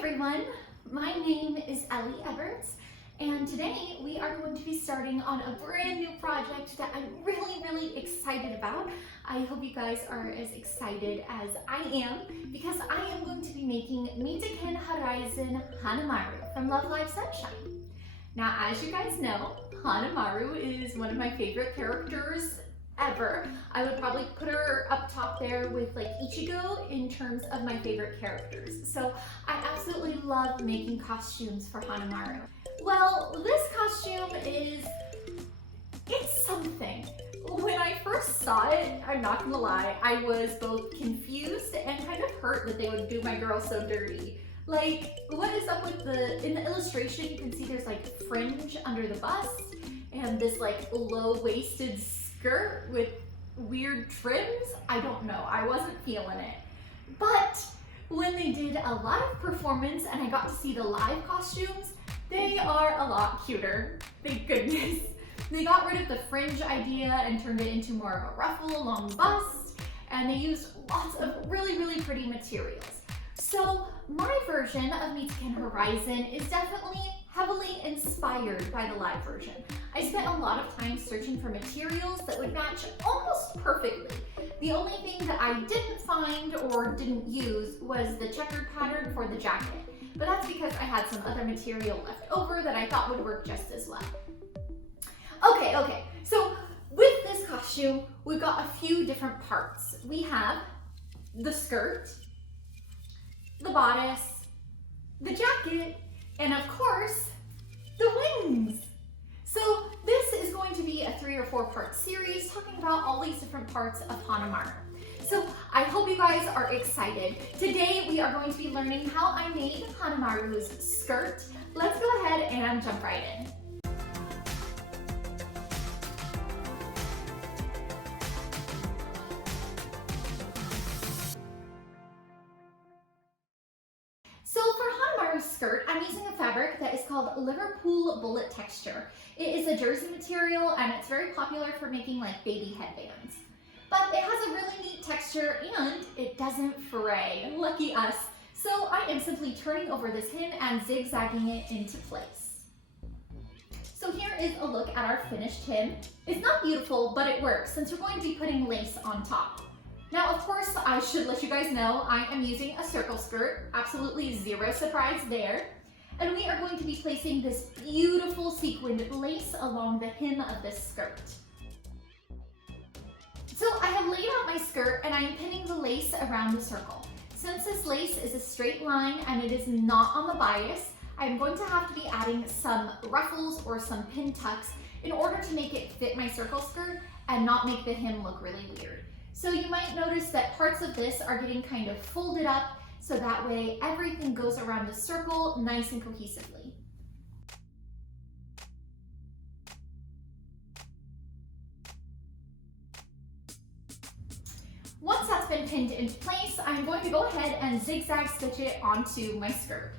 everyone, my name is Ellie Everts, and today we are going to be starting on a brand new project that I'm really excited about. I hope you guys are as excited as I am, because I am going to be making Mitaiken Horizon Hanamaru from Love Live Sunshine. Now, as you guys know, Hanamaru is one of my favorite characters ever. I would probably put her up top there with like Ichigo in terms of my favorite characters. So I absolutely love making costumes for Hanamaru. Well, this costume it's something. When I first saw it, I'm not gonna lie, I was both confused and kind of hurt that they would do my girl so dirty. Like, what is up with in the illustration, you can see there's like fringe under the bust and this like low-waisted skirt with weird trims. I don't know, I wasn't feeling it. But when they did a live performance and I got to see the live costumes, they are a lot cuter, thank goodness. They got rid of the fringe idea and turned it into more of a ruffle along the bust, and they used lots of really pretty materials. So my version of Mitaiken Horizon is definitely heavily inspired by the live version. I spent a lot of time searching for materials that would match almost perfectly. The only thing that I didn't find or didn't use was the checkered pattern for the jacket, but that's because I had some other material left over that I thought would work just as well. Okay, so with this costume, we've got a few different parts. We have the skirt, the bodice, the jacket, and of course, the wings. So this is going to be a 3 or 4 part series talking about all these different parts of Hanamaru. So I hope you guys are excited. Today we are going to be learning how I made Hanamaru's skirt. Let's go ahead and jump right in. So for Hanamaru's skirt, I'm using a fabric that is called Liverpool Bullet Texture. It is a jersey material and it's very popular for making like baby headbands. But it has a really neat texture and it doesn't fray. Lucky us. So I am simply turning over this hem and zigzagging it into place. So here is a look at our finished hem. It's not beautiful, but it works since we're going to be putting lace on top. Now, of course, I should let you guys know I am using a circle skirt, absolutely zero surprise there. And we are going to be placing this beautiful sequined lace along the hem of this skirt. So I have laid out my skirt and I am pinning the lace around the circle. Since this lace is a straight line and it is not on the bias, I'm going to have to be adding some ruffles or some pin tucks in order to make it fit my circle skirt and not make the hem look really weird. So you might notice that parts of this are getting kind of folded up so that way everything goes around the circle nice and cohesively. Once that's been pinned into place, I'm going to go ahead and zigzag stitch it onto my skirt.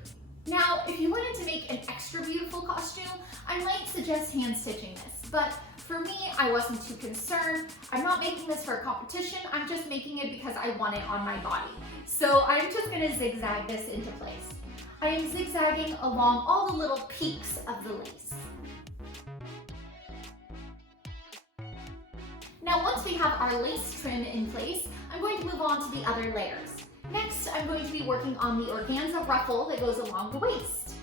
Now, if you wanted to make an extra beautiful costume, I might suggest hand stitching this, but for me, I wasn't too concerned. I'm not making this for a competition, I'm just making it because I want it on my body. So I'm just gonna zigzag this into place. I am zigzagging along all the little peaks of the lace. Now, once we have our lace trim in place, I'm going to move on to the other layers. Next, I'm going to be working on the organza ruffle that goes along the waist.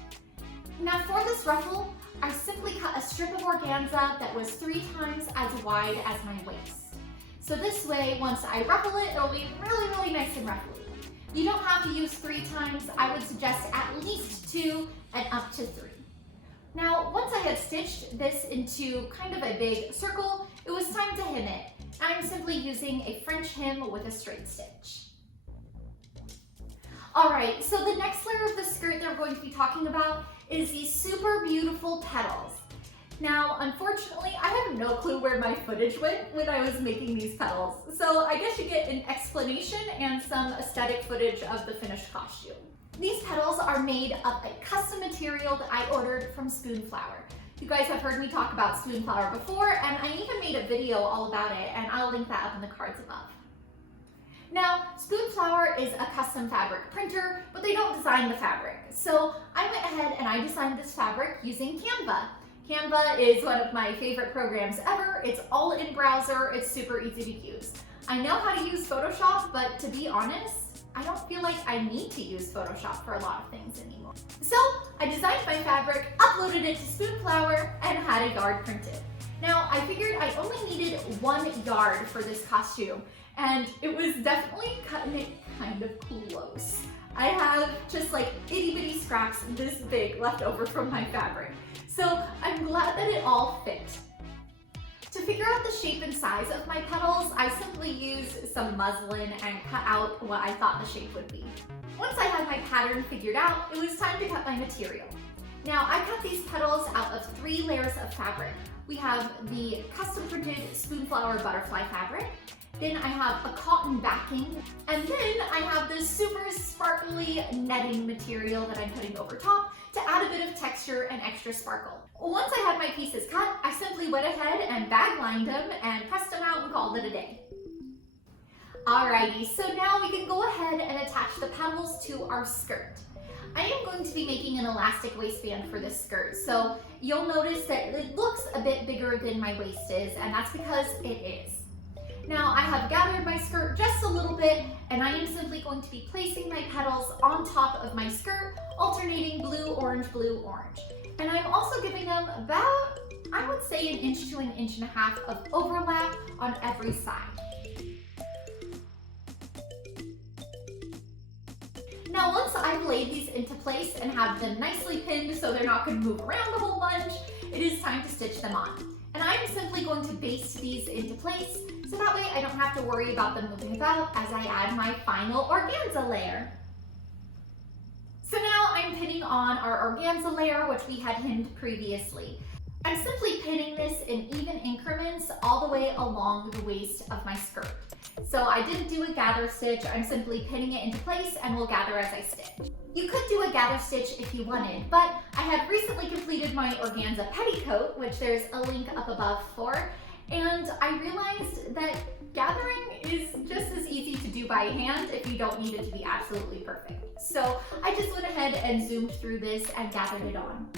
Now for this ruffle, I simply cut a strip of organza that was 3 times as wide as my waist. So this way, once I ruffle it, it'll be really nice and ruffly. You don't have to use 3 times, I would suggest at least 2 and up to 3. Now, once I had stitched this into kind of a big circle, it was time to hem it. I'm simply using a French hem with a straight stitch. Alright, so the next layer of the skirt that we're going to be talking about is these super beautiful petals. Now, unfortunately, I have no clue where my footage went when I was making these petals, so I guess you get an explanation and some aesthetic footage of the finished costume. These petals are made of a custom material that I ordered from Spoonflower. You guys have heard me talk about Spoonflower before, and I even made a video all about it, and I'll link that up in the cards above. Now, Spoonflower is a custom fabric printer, but they don't design the fabric. So I went ahead and I designed this fabric using Canva. Canva is one of my favorite programs ever. It's all in browser, it's super easy to use. I know how to use Photoshop, but to be honest, I don't feel like I need to use Photoshop for a lot of things anymore. So I designed my fabric, uploaded it to Spoonflower, and had a yard printed. Now, I figured I only needed 1 yard for this costume, and it was definitely cutting it kind of close. I have just like itty bitty scraps this big left over from my fabric. So I'm glad that it all fit. To figure out the shape and size of my petals, I simply used some muslin and cut out what I thought the shape would be. Once I had my pattern figured out, it was time to cut my material. Now, I cut these petals out of 3 layers of fabric. We have the custom printed Spoonflower butterfly fabric, then I have a cotton backing, and then I have this super sparkly netting material that I'm putting over top to add a bit of texture and extra sparkle. Once I had my pieces cut, I simply went ahead and bag lined them and pressed them out and called it a day. Alrighty, so now we can go ahead and attach the petals to our skirt. I am going to be making an elastic waistband for this skirt, so you'll notice that it looks a bit bigger than my waist is, and that's because it is. Now, I have gathered my skirt just a little bit, and I am simply going to be placing my petals on top of my skirt, alternating blue, orange, and I'm also giving them about, I would say, 1 inch to 1.5 inches of overlap on every side. Now, once I've laid these into place and have them nicely pinned so they're not going to move around a whole bunch, it is time to stitch them on. And I'm simply going to baste these into place so that way I don't have to worry about them moving about as I add my final organza layer. So now I'm pinning on our organza layer, which we had pinned previously. I'm simply pinning this in even increments all the way along the waist of my skirt. So I didn't do a gather stitch, I'm simply pinning it into place and will gather as I stitch. You could do a gather stitch if you wanted, but I had recently completed my organza petticoat, which there's a link up above for, and I realized that gathering is just as easy to do by hand if you don't need it to be absolutely perfect. So I just went ahead and zoomed through this and gathered it on.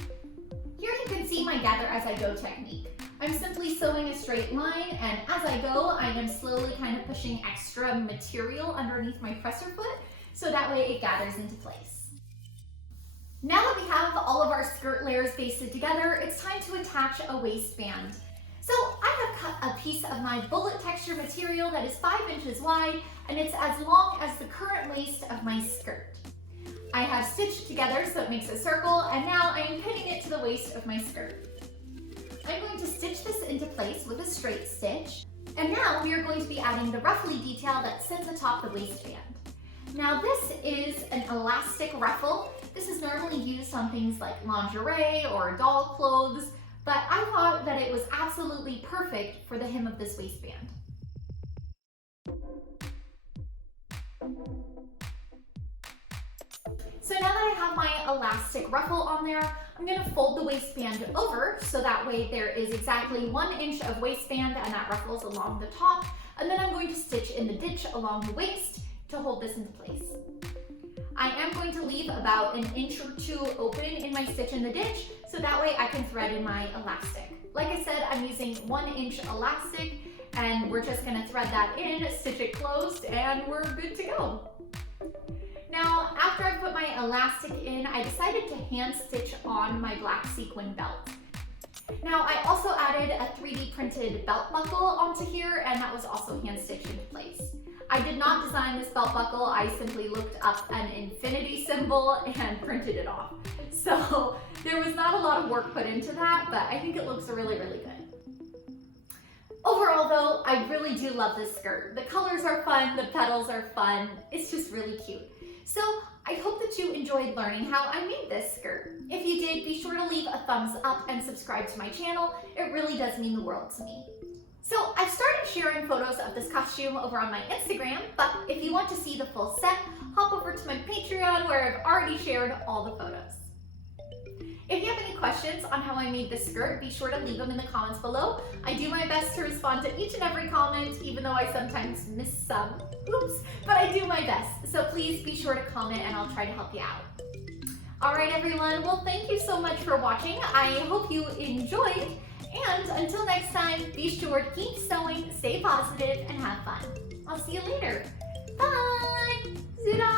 Here you can see my gather as I go technique. I'm simply sewing a straight line, and as I go, I am slowly kind of pushing extra material underneath my presser foot, so that way it gathers into place. Now that we have all of our skirt layers basted together, it's time to attach a waistband. So I have cut a piece of my bullet texture material that is 5 inches wide, and it's as long as the current waist of my skirt. I have stitched together so it makes a circle, and now I am pinning it to the waist of my skirt. I'm going to stitch this into place with a straight stitch, and now we are going to be adding the ruffly detail that sits atop the waistband. Now this is an elastic ruffle. This is normally used on things like lingerie or doll clothes, but I thought that it was absolutely perfect for the hem of this waistband. So now that I have my elastic ruffle on there, I'm going to fold the waistband over so that way there is exactly 1 inch of waistband and that ruffles along the top, and then I'm going to stitch in the ditch along the waist to hold this into place. I am going to leave about 1 inch or 2 open in my stitch in the ditch so that way I can thread in my elastic. Like I said, I'm using 1 inch elastic, and we're just going to thread that in, stitch it closed, and we're good to go. Now, after I put my elastic in, I decided to hand stitch on my black sequin belt. Now, I also added a 3D printed belt buckle onto here, and that was also hand stitched into place. I did not design this belt buckle, I simply looked up an infinity symbol and printed it off. So there was not a lot of work put into that, but I think it looks really, really good. Overall though, I really do love this skirt. The colors are fun, the petals are fun, it's just really cute. So I hope that you enjoyed learning how I made this skirt. If you did, be sure to leave a thumbs up and subscribe to my channel. It really does mean the world to me. So I've started sharing photos of this costume over on my Instagram, but if you want to see the full set, hop over to my Patreon where I've already shared all the photos. If you have any questions on how I made this skirt, be sure to leave them in the comments below. I do my best to respond to each and every comment, even though I sometimes miss some. Oops, but I do my best. So please be sure to comment and I'll try to help you out. Alright everyone, well thank you so much for watching. I hope you enjoyed. And until next time, be sure to keep sewing, stay positive, and have fun. I'll see you later. Bye! Zura!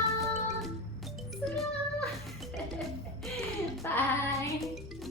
Zura!